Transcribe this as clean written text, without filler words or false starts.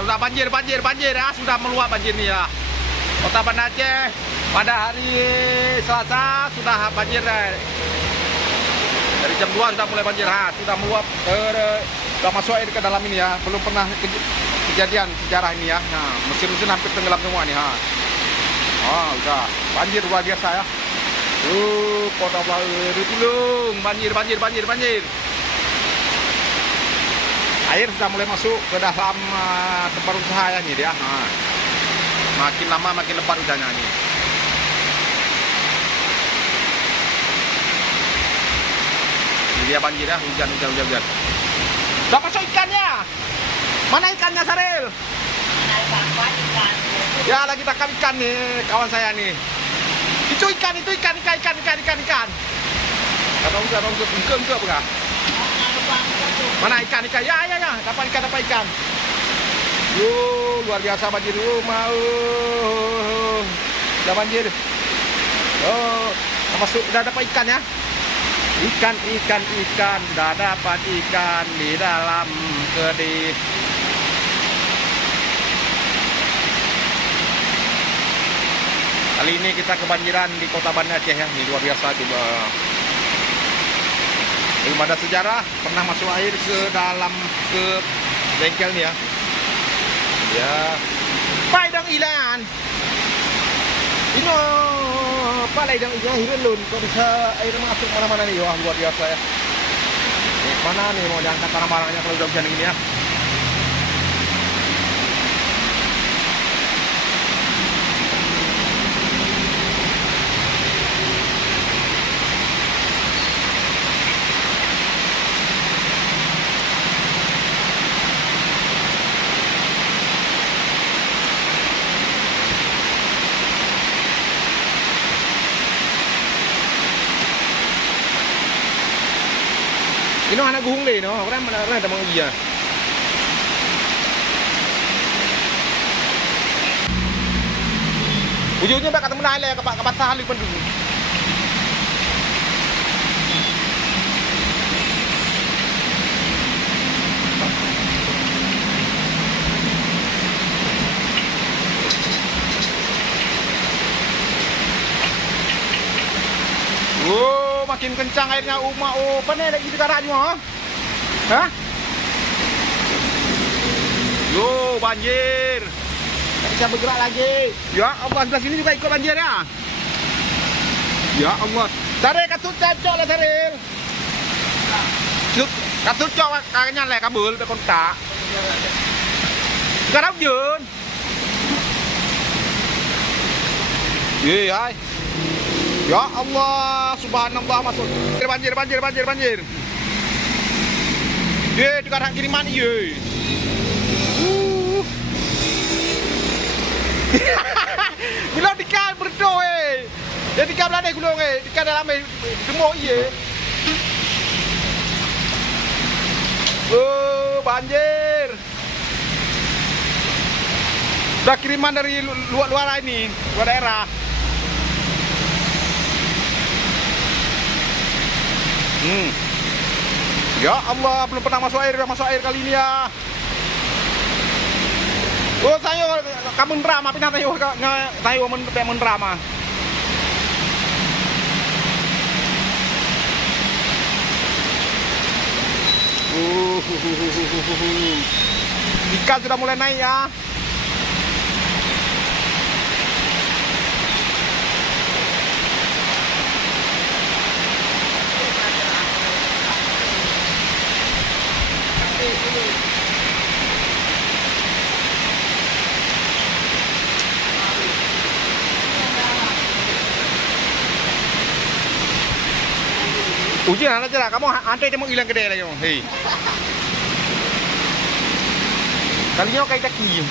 sudah banjir ya, sudah meluap banjir nih ya. Kota Banda Aceh pada hari Selasa sudah banjir dari jam 2 sudah mulai banjir, sudah meluap, sudah masuk air ke dalam ini ya. Belum pernah kejadian sejarah ini ya. Nah, mesin-mesin hampir tenggelam semua nih. Udah banjir luar biasa ya. Kota Banda Tulung, banjir. Air sudah mulai masuk ke dalam tempat usaha ya nih dia. Makin lama makin lebat hujannya nih. Ini dia banjir ya, hujan. Udah masuk ikannya. Mana ikannya, Saril? Ikan. Ya, lagi tangkap ikan nih kawan saya nih. Itu ikan. Kata unsur, engke apa? Mana ikan? Ya, dapat ikan. Luar biasa banjir. Udah banjir. Udah dapat ikan ya. Ikan. Udah dapat ikan di dalam kedih. Kali ini kita kebanjiran di Kota Banda Aceh ya. Ini luar biasa coba. Belum ada sejarah pernah masuk air ke dalam ke bengkel nih ya. Ya. Paidang ilan. Ini apa laidang ilan hirelun kok bisa air masuk mana-mana nih. Wah, luar biasa ya. Nih, mana nih mau diangkat barang-barangnya kalau udah hujan gini ya. Ini anak guhung deh, no. Orang mana ada mang iya. Ujungnya tak ketemu nai le, kapat sahali pun dulu. Makin kencang airnya apa nih lagi sekarang juga, hah? Yo, banjir. Tak bisa bergerak lagi. Ya Allah, sebelah sini juga ikut banjir ya. Ya Allah. Saril katut cocok lah Saril. Katut cocok kayaknya lah kabel ke kontak. Sekarang jun. Ye, hai. Ya Allah, subhanallah masuk. Banjir. Ye, di kanan kiriman ye. Bila dikan berdoa. Jadi dikan belanda gulung dikan dalam demo ye. Banjir. Udah kiriman dari luar ini, luar daerah. Ya Allah, belum pernah masuk air, udah masuk air kali ini ya. Saya kamu drama, pindah tayo men drama. Ikan sudah mulai naik ya. Ujian aja lah, kamu antai dia mau hilang gede lagi, hei. Kalinya kayak kaki.